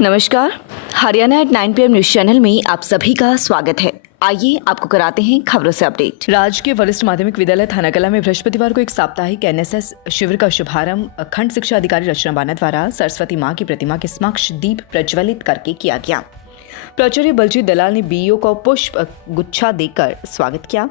नमस्कार, Haryana at 9 PM news channel में आप सभी का स्वागत है। आइए आपको कराते हैं खबरों से अपडेट। राजकीय वरिष्ठ माध्यमिक विद्यालय थानाकला में बृहस्पतिवार को एक साप्ताहिक एनएसएस शिविर का शुभारंभ खंड शिक्षा अधिकारी रचना बाना द्वारा सरस्वती मां की प्रतिमा के समक्ष दीप प्रज्वलित करके किया गया। प्राचार्य बलजीत दलाल ने बीईओ को पुष्प गुच्छा देकर स्वागत किया।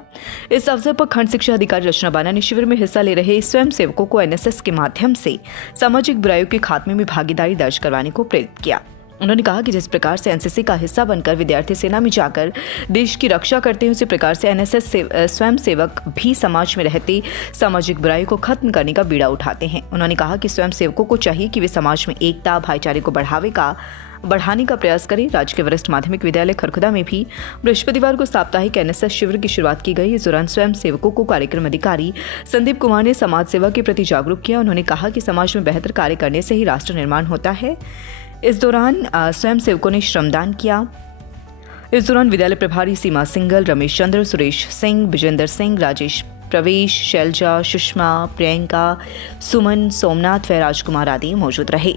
इस अवसर पर खंड शिक्षा अधिकारी रचना बाना ने शिविर में हिस्सा ले रहे स्वयं सेवकों को एनएसएस के माध्यम से सामाजिक बुराइयों के खात्मे में भागीदारी दर्ज करवाने को प्रेरित किया। उन्होंने कहा कि जिस प्रकार से एनसीसी का हिस्सा बनकर विद्यार्थी सेना में जाकर देश की रक्षा करते हैं, उसी प्रकार से एनएसएस स्वयं सेवक भी समाज में रहते सामाजिक बुराई को खत्म करने का बीड़ा उठाते हैं। उन्होंने कहा कि स्वयं सेवकों को चाहिए कि वे समाज में एकता भाईचारे को बढ़ाने का प्रयास करें। राजकीय वरिष्ठ माध्यमिक विद्यालय खरखुदा में भी बृहस्पतिवार को साप्ताहिक एनएसएस शिविर की शुरुआत की गई। इस दौरान स्वयं सेवकों को कार्यक्रम अधिकारी संदीप कुमार ने समाज सेवा के प्रति जागरूक किया। उन्होंने कहा कि समाज में बेहतर कार्य करने से ही राष्ट्र निर्माण होता है। इस दौरान स्वयं सेवकों ने श्रमदान किया। इस दौरान विद्यालय प्रभारी सीमा सिंगल, रमेश चंद्र, सुरेश सिंह, विजेंद्र सिंह, राजेश, प्रवेश, शैलजा, सुषमा, प्रियंका, सुमन, सोमनाथ व राजकुमार आदि मौजूद रहे।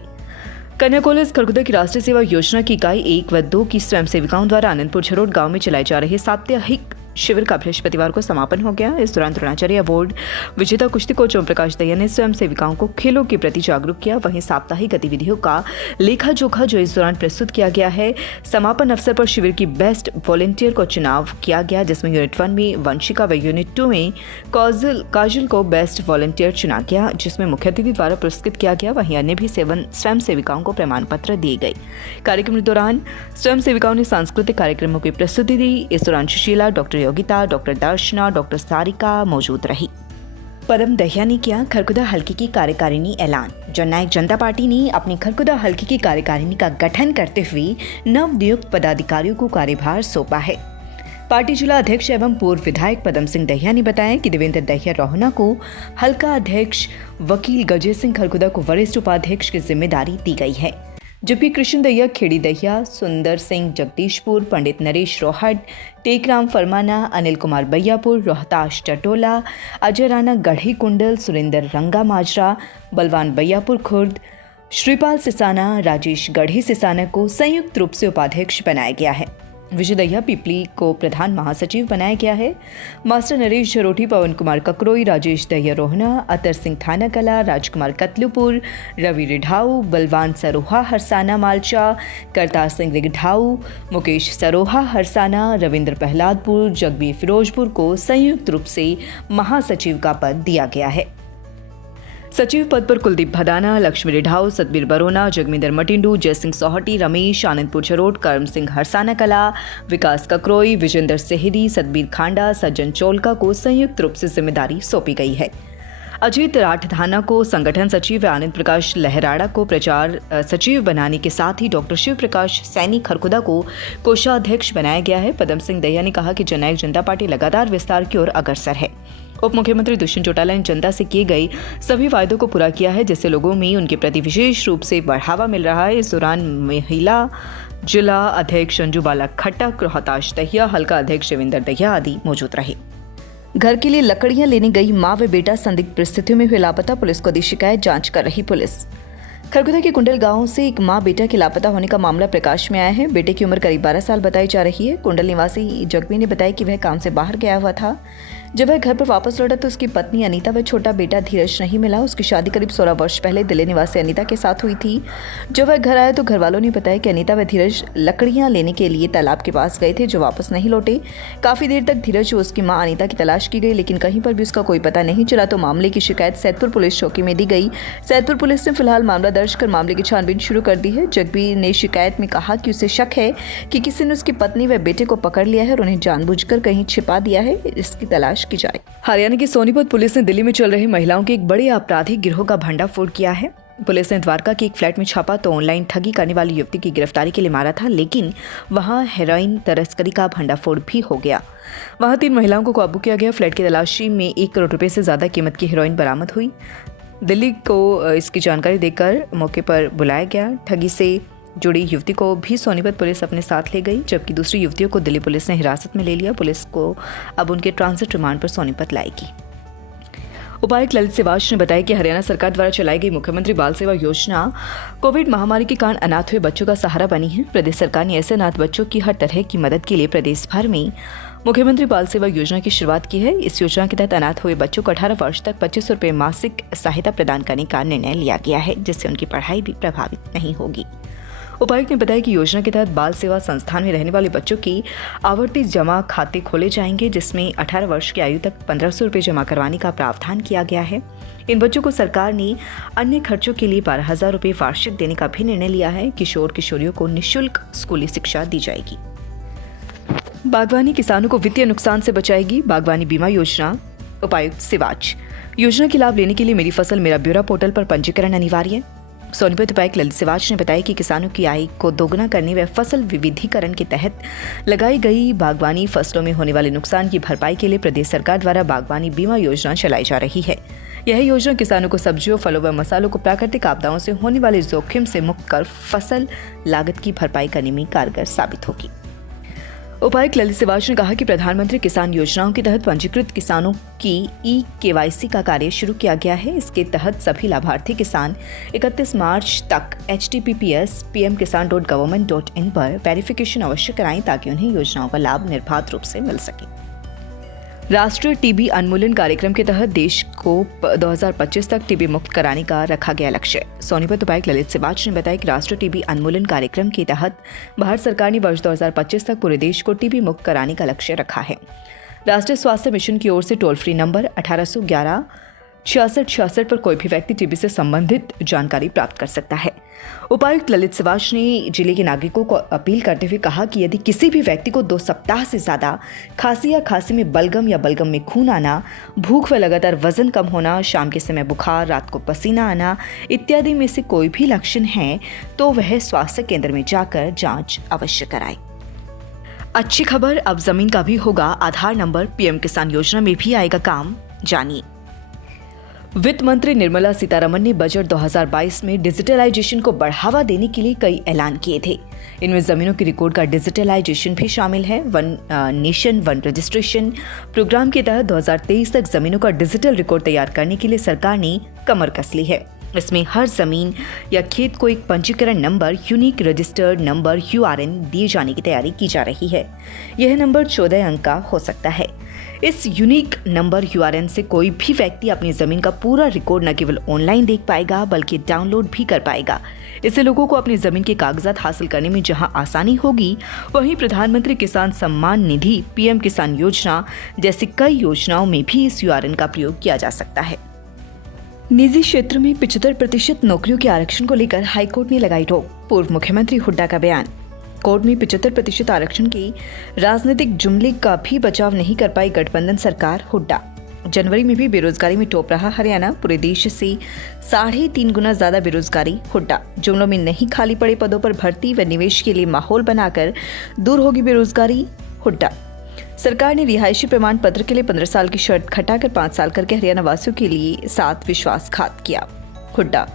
कन्या कॉलेज खरखुदा की राष्ट्रीय सेवा योजना की इकाई 1 व 2 की स्वयं सेविकाओं द्वारा आनंदपुर झरोट गांव में चलाए जा रहे साप्ताहिक शिविर का बृहस्पतिवार को समापन हो गया। इस दौरान द्रोणाचार्य अवार्ड विजेता कुश्ती कोच ओम प्रकाश दहिया ने स्वयं सेविकाओं को खेलों के प्रति जागरूक किया। वहीं साप्ताहिक गतिविधियों का लेखा जोखा जो इस दौरान प्रस्तुत किया गया है। समापन अवसर पर शिविर की बेस्ट वॉलंटियर को चुनाव किया गया, जिसमें यूनिट 1 में वंशिका व यूनिट 2 में काजल को बेस्ट वॉलंटियर चुना गया, जिसमें मुख्य अतिथि द्वारा पुरस्कृत किया गया। वहीं अन्य भी स्वयं सेविकाओं को प्रमाण पत्र दिए गए। कार्यक्रम के दौरान स्वयं सेविकाओं ने सांस्कृतिक कार्यक्रमों की प्रस्तुति दी। इस दौरान सुशीला, डॉक्टर योगिता, डॉक्टर दर्शना, डॉक्टर सारिका मौजूद रही। परम दहिया ने किया खरखुदा हल्के की कार्यकारिणी ऐलान। जननायक जनता पार्टी ने अपनी खरखुदा हल्के की कार्यकारिणी का गठन करते हुए नवनियुक्त पदाधिकारियों को कार्यभार सौंपा है। पार्टी जिला अध्यक्ष एवं पूर्व विधायक पदम सिंह दहिया ने बताया कि देवेंद्र दहिया रोहना को हल्का अध्यक्ष, वकील गजय सिंह खरखुदा को वरिष्ठ उपाध्यक्ष की जिम्मेदारी दी गई है, जबकि कृष्ण दहिया खेड़ी दहिया, सुंदर सिंह जगदीशपुर, पंडित नरेश रोहट, टेकराम फरमाना, अनिल कुमार बैयापुर, रोहताश टटोला, अजय राणा गढ़ी कुंडल, सुरेंद्र रंगा माजरा, बलवान बैयापुर खुर्द, श्रीपाल सिसाना, राजेश गढ़ी सिसाना को संयुक्त रूप से उपाध्यक्ष बनाया गया है। विजय दहिया पिपली को प्रधान महासचिव बनाया गया है। मास्टर नरेश झरोठी, पवन कुमार ककरोई, राजेश दहिया रोहना, अतर सिंह थाना कला, राजकुमार कतलुपुर, रवि रिढाऊ, बलवान सरोहा हरसाना मालचा, करतार सिंह रिढाऊ, मुकेश सरोहा हरसाना, रविंद्र प्रहलादपुर, जगबीर फिरोजपुर को संयुक्त रूप से महासचिव का पद दिया गया है। सचिव पद पर कुलदीप भदाना, लक्ष्मी रिढाऊ, सतबीर बरोना, जगमिंदर मटिंडू, जयसिंह सोहटी, रमेश, आनंदपुर झरोट, करम सिंह हरसाना कला, विकास ककरोई, विजेंद्र सेहरी, सतबीर खांडा, सज्जन चोलका को संयुक्त रूप से जिम्मेदारी सौंपी गई है। अजीत राठधाना को संगठन सचिव व आनंद प्रकाश लहराड़ा को प्रचार सचिव बनाने के साथ ही डॉक्टर शिव प्रकाश सैनी खरखुदा को कोषाध्यक्ष बनाया गया है। पदम सिंह दहिया ने कहा कि जननायक जनता पार्टी लगातार विस्तार की ओर अग्रसर है। उप मुख्यमंत्री दुष्यंत चौटाला ने जनता से किए गए सभी वायदों को पूरा किया है, जिससे लोगों में उनके प्रति विशेष रूप से बढ़ावा मिल रहा है। इस दौरान महिला जिला अध्यक्ष अंजू बाला खट्टक, रोहताश दहिया, हल्का अध्यक्ष रविंदर दहिया आदि मौजूद रहे। घर के लिए लकड़ियां लेने गई मां व बेटा संदिग्ध परिस्थितियों में हुए लापता, पुलिस को दी शिकायत, जांच कर रही पुलिस। खरखुदा के कुंडल गांव से एक मां बेटा के लापता होने का मामला प्रकाश में आया है। बेटे की उम्र करीब 12 साल बताई जा रही है। कुंडल निवासी जगबी ने बताया कि वह काम से बाहर गया हुआ था। जब वह घर पर वापस लौटा तो उसकी पत्नी अनीता व छोटा बेटा धीरज नहीं मिला। उसकी शादी करीब 16 वर्ष पहले दिल्ली निवासी अनीता के साथ हुई थी। जब वह घर आया तो घर वालों ने बताया कि अनीता व धीरज लकड़ियां लेने के लिए तालाब के पास गए थे, जो वापस नहीं लौटे। काफी देर तक धीरज व उसकी मां अनीता की तलाश की गई, लेकिन कहीं पर भी उसका कोई पता नहीं चला। तो मामले की शिकायत सैदपुर पुलिस चौकी में दी गई। सैदपुर पुलिस ने फिलहाल मामला दर्ज कर मामले की छानबीन शुरू कर दी है। जगबीर ने शिकायत में कहा कि उसे शक है कि किसी ने उसकी पत्नी व बेटे को पकड़ लिया है और उन्हें जानबूझकर कहीं छिपा दिया है। इसकी तलाश की जाए। हरियाणा की सोनीपत पुलिस ने दिल्ली में चल रहे महिलाओं के एक बड़े आपराधिक गिरोह का भंडाफोड़ किया है। पुलिस ने द्वारका के एक फ्लैट में छापा तो ऑनलाइन ठगी करने वाली युवती की गिरफ्तारी के लिए मारा था, लेकिन वहां हेरोइन तस्करी का भंडाफोड़ भी हो गया। वहां 3 महिलाओं को काबू किया गया। फ्लैट की तलाशी में 1 करोड़ रुपए से ज्यादा कीमत की हेरोइन बरामद हुई। दिल्ली को इसकी जानकारी देकर मौके पर बुलाया गया। ठगी से जुड़ी युवती को भी सोनीपत पुलिस अपने साथ ले गई, जबकि दूसरी युवतियों को दिल्ली पुलिस ने हिरासत में ले लिया। पुलिस को अब उनके ट्रांजिट रिमांड पर सोनीपत लाएगी। उपायुक्त ललित सिवाच ने बताया कि हरियाणा सरकार द्वारा चलाई गई मुख्यमंत्री बाल सेवा योजना कोविड महामारी के कारण अनाथ हुए बच्चों का सहारा बनी है। प्रदेश सरकार ने ऐसे अनाथ बच्चों की हर तरह की मदद के लिए प्रदेश भर में मुख्यमंत्री बाल सेवा योजना की शुरुआत की है। इस योजना के तहत अनाथ हुए बच्चों को 18 वर्ष तक 2500 रुपये मासिक सहायता प्रदान करने का निर्णय लिया गया है, जिससे उनकी पढ़ाई भी प्रभावित नहीं होगी। उपायुक्त ने बताया कि योजना के तहत बाल सेवा संस्थान में रहने वाले बच्चों की आवर्ती जमा खाते खोले जाएंगे, जिसमें 18 वर्ष की आयु तक 1500 रुपये जमा करवाने का प्रावधान किया गया है। इन बच्चों को सरकार ने अन्य खर्चों के लिए 12,000 रुपये वार्षिक देने का भी निर्णय लिया है। किशोर किशोरियों को निःशुल्क स्कूली शिक्षा दी जाएगी। बागवानी किसानों को वित्तीय नुकसान से बचाएगी। बागवानी बीमा योजना। उपायुक्त सिवाच, योजना के लाभ लेने के लिए मेरी फसल मेरा ब्यौरा पोर्टल पर पंजीकरण अनिवार्य है। सोनीपत उपायुक्त ललित सिवाच ने बताया कि किसानों की आय को दोगुना करने व फसल विविधीकरण के तहत लगाई गई बागवानी फसलों में होने वाले नुकसान की भरपाई के लिए प्रदेश सरकार द्वारा बागवानी बीमा योजना चलाई जा रही है। यह योजना किसानों को सब्जियों, फलों व मसालों को प्राकृतिक आपदाओं से होने वाले जोखिम से मुक्त कर फसल लागत की भरपाई करने में कारगर साबित होगी। उपायुक्त ललित सिवाच ने कहा कि प्रधानमंत्री किसान योजनाओं के तहत पंजीकृत किसानों की ई-केवाईसी का कार्य शुरू किया गया है। इसके तहत सभी लाभार्थी किसान 31 मार्च तक https://pmkisan.government.in पर वेरिफिकेशन अवश्य कराएं, ताकि उन्हें योजनाओं का लाभ निर्बाध रूप से मिल सके। राष्ट्रीय टीबी उन्मूलन कार्यक्रम के तहत देश को 2025 तक टीबी मुक्त कराने का रखा गया लक्ष्य। सोनीपत उपायुक्त ललित सिवाच ने बताया कि राष्ट्रीय टीबी उन्मूलन कार्यक्रम के तहत भारत सरकार ने वर्ष 2025 तक पूरे देश को टीबी मुक्त कराने का लक्ष्य रखा है। राष्ट्रीय स्वास्थ्य मिशन की ओर से टोल फ्री नंबर 1811 6666 पर कोई भी व्यक्ति टीबी से संबंधित जानकारी प्राप्त कर सकता है। उपायुक्त ललित सिवाच ने जिले के नागरिकों को अपील करते हुए कहा कि यदि किसी भी व्यक्ति को 2 सप्ताह से ज्यादा खांसी या खांसी में बलगम या बलगम में खून आना, भूख व लगातार वजन कम होना, शाम के समय बुखार, रात को पसीना आना इत्यादि में से कोई भी लक्षण है तो वह स्वास्थ्य केंद्र में जाकर जांच अवश्य कराए। अच्छी खबर, अब जमीन का भी होगा आधार नंबर। पीएम किसान योजना में भी आएगा काम, जानिए। वित्त मंत्री निर्मला सीतारमण ने बजट 2022 में डिजिटलाइजेशन को बढ़ावा देने के लिए कई ऐलान किए थे। इनमें जमीनों की रिकॉर्ड का डिजिटलाइजेशन भी शामिल है। One nation one registration program के तहत 2023 तक जमीनों का डिजिटल रिकॉर्ड तैयार करने के लिए सरकार ने कमर कस ली है। इसमें हर जमीन या खेत को एक पंजीकरण number, unique registered number URN दिए जाने की तैयारी की जा रही है। यह नंबर 14 अंक का हो सकता है। इस यूनिक नंबर URN से कोई भी व्यक्ति अपनी जमीन का पूरा रिकॉर्ड न केवल ऑनलाइन देख पाएगा बल्कि डाउनलोड भी कर पाएगा। इससे लोगों को अपनी जमीन के कागजात हासिल करने में जहां आसानी होगी, वहीं प्रधानमंत्री किसान सम्मान निधि, पीएम किसान योजना जैसी कई योजनाओं में भी इस URN का प्रयोग किया जा सकता है। निजी क्षेत्र में 75% नौकरियों के आरक्षण को लेकर हाईकोर्ट ने लगाई रोक। पूर्व मुख्यमंत्री हुड्डा का बयान। कोर्ट में 75% आरक्षण के राजनीतिक जुमले का भी बचाव नहीं कर पाई गठबंधन सरकार। हुड्डा। जनवरी में भी बेरोजगारी में टॉप रहा हरियाणा, पूरे देश से 3.5 गुना ज्यादा बेरोजगारी। हुड्डा। जुमलों में नहीं, खाली पड़े पदों पर भर्ती व निवेश के लिए माहौल बनाकर दूर होगी बेरोजगारी। हुड्डा। सरकार ने रिहायशी प्रमाण पत्र के लिए 15 साल की शर्त घटाकर 5 साल करके हरियाणा वासियों के लिए 7 विश्वासघात किया। हुड्डा।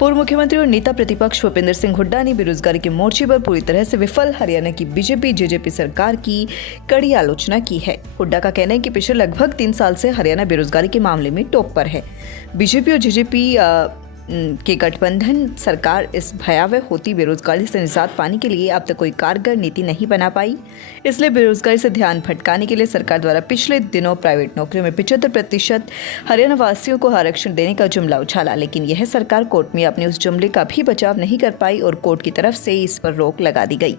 पूर्व मुख्यमंत्री और नेता प्रतिपक्ष भूपेंद्र सिंह हुड्डा ने बेरोजगारी के मोर्चे पर पूरी तरह से विफल हरियाणा की बीजेपी सरकार की कड़ी आलोचना की है। हुड्डा का कहना है कि पिछले लगभग 3 साल से हरियाणा बेरोजगारी के मामले में टॉप पर है। बीजेपी और जेजेपी के गठबंधन सरकार इस भयावह होती बेरोजगारी से निजात पाने के लिए अब तक कोई कारगर नीति नहीं बना पाई। इसलिए बेरोजगारी से ध्यान भटकाने के लिए सरकार द्वारा पिछले दिनों प्राइवेट नौकरियों में 75% हरियाणा वासियों को आरक्षण देने का जुमला उछाला, लेकिन यह सरकार कोर्ट में अपने उस जुमले का भी बचाव नहीं कर पाई और कोर्ट की तरफ से इस पर रोक लगा दी गई।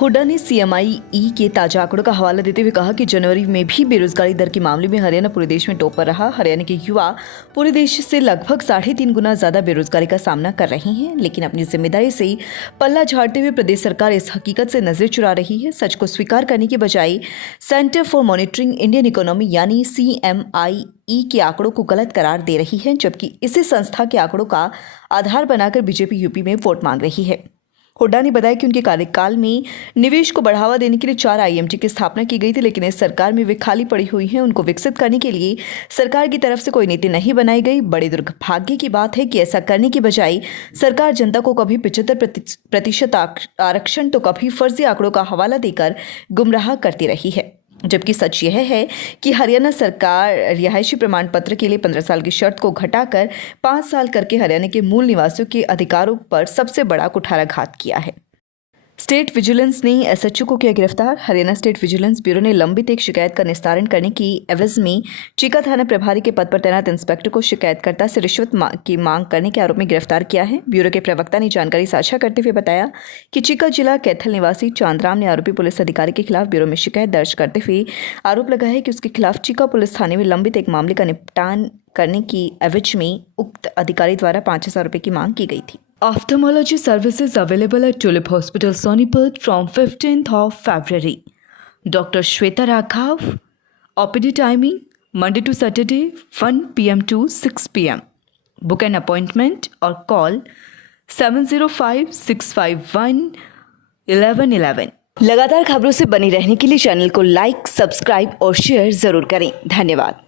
हुड्डा ने CMIE के ताजा आंकड़ों का हवाला देते हुए कहा कि जनवरी में भी बेरोजगारी दर के मामले में हरियाणा पूरे देश में टॉप पर रहा। हरियाणा के युवा पूरे देश से लगभग 3.5 गुना ज्यादा बेरोजगारी का सामना कर रहे हैं, लेकिन अपनी जिम्मेदारी से पल्ला झाड़ते हुए प्रदेश सरकार इस हकीकत से नजर चुरा रही है। सच को स्वीकार करने के बजाय centre for monitoring Indian economy यानी CMIE के आंकड़ों को गलत करार दे रही है, जबकि इसी संस्था के आंकड़ों का आधार बनाकर बीजेपी यूपी में वोट मांग रही है। हुड्डा ने बताया कि उनके कार्यकाल में निवेश को बढ़ावा देने के लिए 4 IMT की स्थापना की गई थी, लेकिन इस सरकार में वे खाली पड़ी हुई हैं। उनको विकसित करने के लिए सरकार की तरफ से कोई नीति नहीं बनाई गई। बड़े दुर्भाग्य की बात है कि ऐसा करने की बजाय सरकार जनता को कभी 75% आरक्षण तो कभी फर्जी आंकड़ों का हवाला देकर गुमराह करती रही है। जबकि सच यह है कि हरियाणा सरकार रिहायशी प्रमाण पत्र के लिए 15 साल की शर्त को घटाकर 5 साल करके हरियाणा के मूल निवासियों के अधिकारों पर सबसे बड़ा कुठाराघात किया है। स्टेट विजिलेंस ने एसएचओ को किया गिरफ्तार। हरियाणा स्टेट विजिलेंस ब्यूरो ने लंबित एक शिकायत का निस्तारण करने की एवज में चीका थाना प्रभारी के पद पर तैनात इंस्पेक्टर को शिकायतकर्ता से रिश्वत की मांग करने के आरोप में गिरफ्तार किया है। ब्यूरो के प्रवक्ता ने जानकारी साझा करते हुए बताया कि चीका जिला कैथल निवासी चांदराम ने आरोपी पुलिस अधिकारी के खिलाफ ब्यूरो में शिकायत दर्ज करते हुए आरोप लगाया है कि उसके खिलाफ चीका पुलिस थाने में लंबित एक मामले का निपटान करने की एवज में उक्त अधिकारी द्वारा 5,000 रुपये की मांग की गई थी। Ophthalmology services available at Tulip Hospital, Sonipat from 15th of February. Dr. Shweta Raghav. OPD timing Monday to Saturday 1 p.m. to 6 p.m. Book an appointment or call 705-651-1111. लगातार खबरों से बनी रहने के लिए चैनल को लाइक, सब्सक्राइब और शेयर जरूर करें। धन्यवाद।